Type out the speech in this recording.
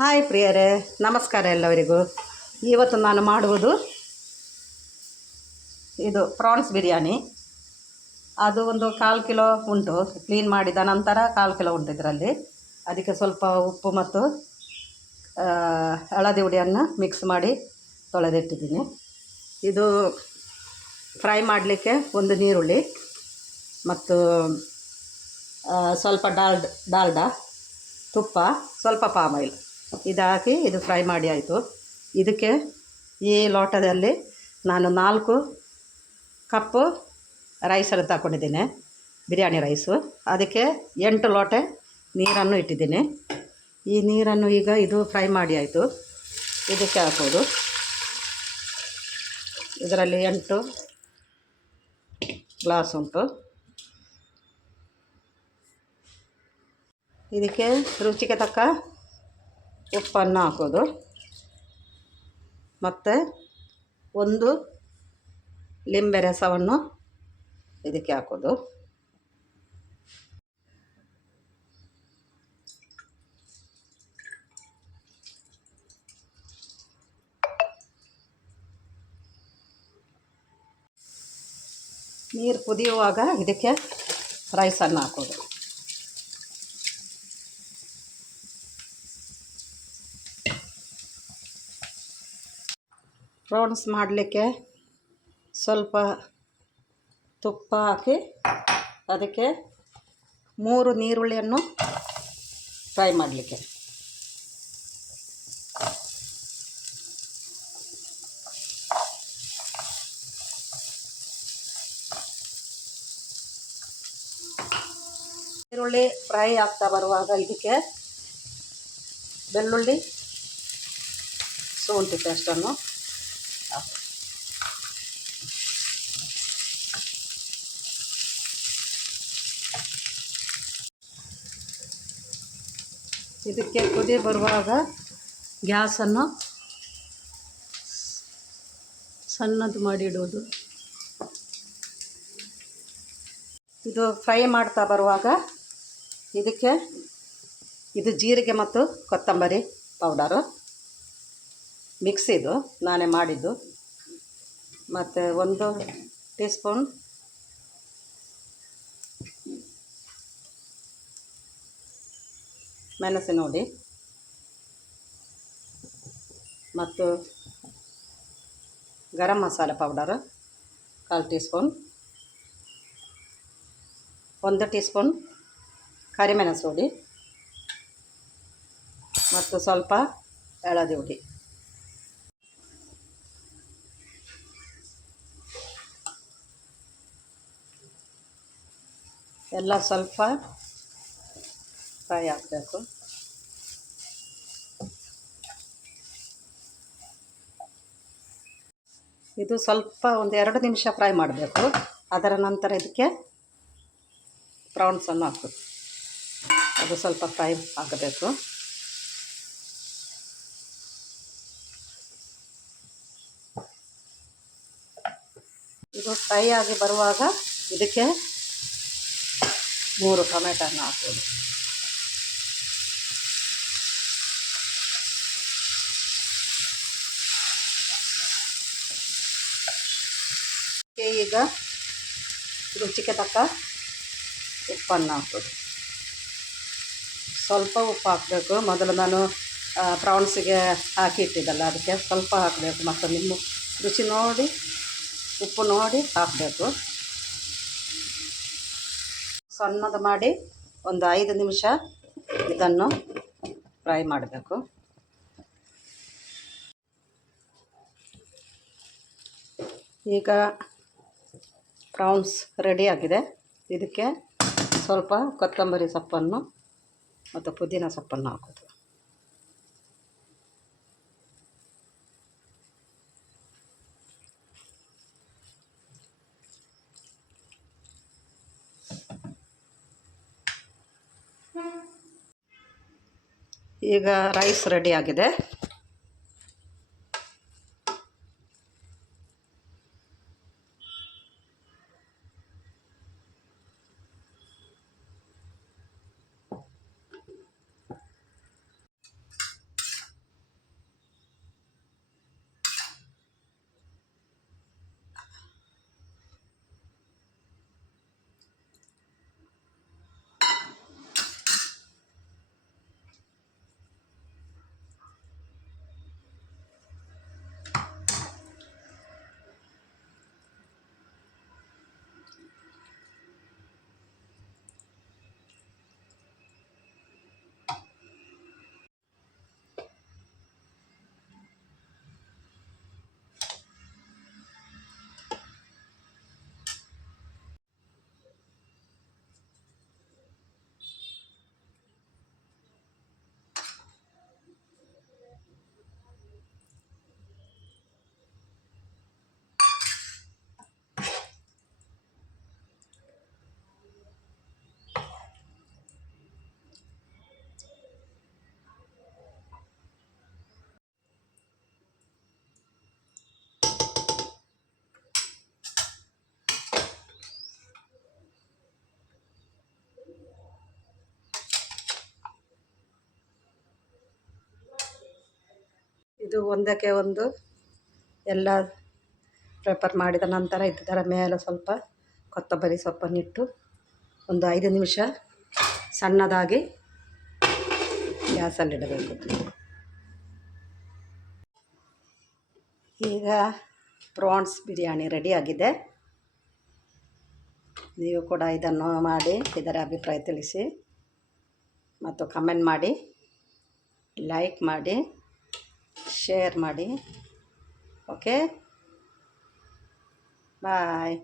Hi ಪ್ರಿಯರೇ, ನಮಸ್ಕಾರ ಎಲ್ಲರಿಗೂ. ಇವತ್ತು ನಾನು ಮಾಡುವುದು ಇದು ಪ್ರಾನ್ಸ್ ಬಿರಿಯಾನಿ. ಅದು ಒಂದು 1/4 ಕಿಲೋ ಉಂಟು. ಕ್ಲೀನ್ ಮಾಡಿದ ನಂತರ 1/4 ಕಿಲೋ ಉಂಟು ಇದರಲ್ಲಿ. ಅದಕ್ಕೆ ಸ್ವಲ್ಪ ಉಪ್ಪು ಮತ್ತು ಹಳದಿ ಹುಡಿಯನ್ನು ಮಿಕ್ಸ್ ಮಾಡಿ ತೊಳೆದಿಟ್ಟಿದ್ದೀನಿ. ಇದು ಫ್ರೈ ಮಾಡಲಿಕ್ಕೆ ಒಂದು ನೀರುಳ್ಳಿ ಮತ್ತು ಸ್ವಲ್ಪ ಡಾಲ್ಡಾ, ತುಪ್ಪ, ಸ್ವಲ್ಪ ಪಾಮ್ ಆಯಿಲ್ ಇದು ಹಾಕಿ ಇದು ಫ್ರೈ ಮಾಡಿ ಆಯಿತು. ಇದಕ್ಕೆ ಈ ಲೋಟದಲ್ಲಿ ನಾನು 4 ಕಪ್ಪು ರೈಸನ್ನು ತಗೊಂಡಿದ್ದೀನಿ, ಬಿರಿಯಾನಿ ರೈಸು. ಅದಕ್ಕೆ 8 ಲೋಟ ನೀರನ್ನು ಇಟ್ಟಿದ್ದೀನಿ. ಈ ನೀರನ್ನು ಈಗ ಇದು ಫ್ರೈ ಮಾಡಿ ಆಯಿತು, ಇದಕ್ಕೆ ಹಾಕೋದು. ಇದರಲ್ಲಿ 8 ಗ್ಲಾಸ್ ಉಂಟು. ಇದಕ್ಕೆ ರುಚಿಗೆ ತಕ್ಕ ಉಪ್ಪನ್ನು ಹಾಕೋದು ಮತ್ತು ಒಂದು ಲಿಂಬೆ ರಸವನ್ನು ಇದಕ್ಕೆ ಹಾಕೋದು. ನೀರು ಕುದಿಯುವಾಗ ಇದಕ್ಕೆ ರೈಸನ್ನು ಹಾಕೋದು. ಪ್ರಾನ್ಸ್ ಮಾಡಲಿಕ್ಕೆ ಸ್ವಲ್ಪ ತುಪ್ಪ ಹಾಕಿ ಅದಕ್ಕೆ 3 ನೀರುಳ್ಳಿಯನ್ನು ಫ್ರೈ ಮಾಡಲಿಕ್ಕೆ, ಈರುಳ್ಳಿ ಫ್ರೈ ಆಗ್ತಾ ಬರುವಾಗ ಇದಕ್ಕೆ ಬೆಳ್ಳುಳ್ಳಿ, ಶುಂಠಿ ಪೇಸ್ಟನ್ನು ಹಾಕಿ ಇದಕ್ಕೆ ಕುದಿ ಬರುವಾಗ ಗ್ಯಾಸನ್ನು ಸಣ್ಣದು ಮಾಡಿಡುವುದು. ಇದು ಫ್ರೈ ಮಾಡ್ತಾ ಬರುವಾಗ ಇದಕ್ಕೆ ಇದು ಜೀರಿಗೆ ಮತ್ತು ಕೊತ್ತಂಬರಿ ಪೌಡರು ಮಿಕ್ಸಿದು ನಾನೇ ಮಾಡಿದ್ದು, ಮತ್ತು 1 ಟೀ ಸ್ಪೂನ್ ಮೆಣಸಿನ ಹುಡಿ ಮತ್ತು garam masala powder 1/4 tea spoon, 1 tea spoon ಕರಿಮೆಣಸು ಹುಡಿ ಮತ್ತು ಸ್ವಲ್ಪ ಹಳದಿ ಹುಡಿ. ಎಲ್ಲ ಸ್ವಲ್ಪ ಫ್ರೈ ಆಗಬೇಕು. ಇದು ಸ್ವಲ್ಪ ಒಂದು 2 ನಿಮಿಷ ಫ್ರೈ ಮಾಡಬೇಕು. ಅದರ ನಂತರ ಇದಕ್ಕೆ ಪ್ರಾನ್ಸನ್ನು ಹಾಕೋದು. ಅದು ಸ್ವಲ್ಪ ಫ್ರೈ ಆಗಬೇಕು. ಇದು ಫ್ರೈ ಆಗಿ ಬರುವಾಗ ಇದಕ್ಕೆ 3 ಟೊಮೆಟೊನ್ನು ಹಾಕೋದು. ಈಗ ರುಚಿಗೆ ತಕ್ಕ ಉಪ್ಪನ್ನು ಹಾಕೋದು. ಸ್ವಲ್ಪ ಉಪ್ಪು ಹಾಕಬೇಕು. ಮೊದಲು ನಾನು ಪ್ರಾನ್ಸಿಗೆ ಹಾಕಿ ಇಟ್ಟಿದ್ದಲ್ಲ, ಅದಕ್ಕೆ ಸ್ವಲ್ಪ ಹಾಕಬೇಕು. ಮತ್ತು ನಿಮ್ಮ ರುಚಿ ನೋಡಿ ಉಪ್ಪು ನೋಡಿ ಹಾಕಬೇಕು. ಸಣ್ಣದು ಮಾಡಿ ಒಂದು 5 ನಿಮಿಷ ಇದನ್ನು ಫ್ರೈ ಮಾಡಬೇಕು. ಈಗ ಪ್ರಾನ್ಸ್ ರೆಡಿಯಾಗಿದೆ. ಇದಕ್ಕೆ ಸ್ವಲ್ಪ ಕೊತ್ತಂಬರಿ ಸೊಪ್ಪನ್ನು ಮತ್ತು ಪುದೀನ ಸೊಪ್ಪನ್ನು ಹಾಕೋದು. ಈಗ ರೈಸ್ ರೆಡಿಯಾಗಿದೆ. ಇದು ಒಂದಕ್ಕೆ ಒಂದು ಎಲ್ಲ ಪ್ರಿಪೇರ್ ಮಾಡಿದ ನಂತರ ಇದರ ಮೇಲೆ ಸ್ವಲ್ಪ ಕೊತ್ತಂಬರಿ ಸೊಪ್ಪನ್ನಿಟ್ಟು ಒಂದು 5 ನಿಮಿಷ ಸಣ್ಣದಾಗಿ ಗ್ಯಾಸಲ್ಲಿಡಬೇಕು. ಈಗ ಪ್ರಾನ್ಸ್ ಬಿರಿಯಾನಿ ರೆಡಿಯಾಗಿದೆ. ನೀವು ಕೂಡ ಇದನ್ನು ಮಾಡಿ ಇದರ ಅಭಿಪ್ರಾಯ ತಿಳಿಸಿ ಮತ್ತು ಕಮೆಂಟ್ ಮಾಡಿ, ಲೈಕ್ ಮಾಡಿ, ಶೇರ್ ಮಾಡಿ. ಓಕೆ, ಬಾಯ್.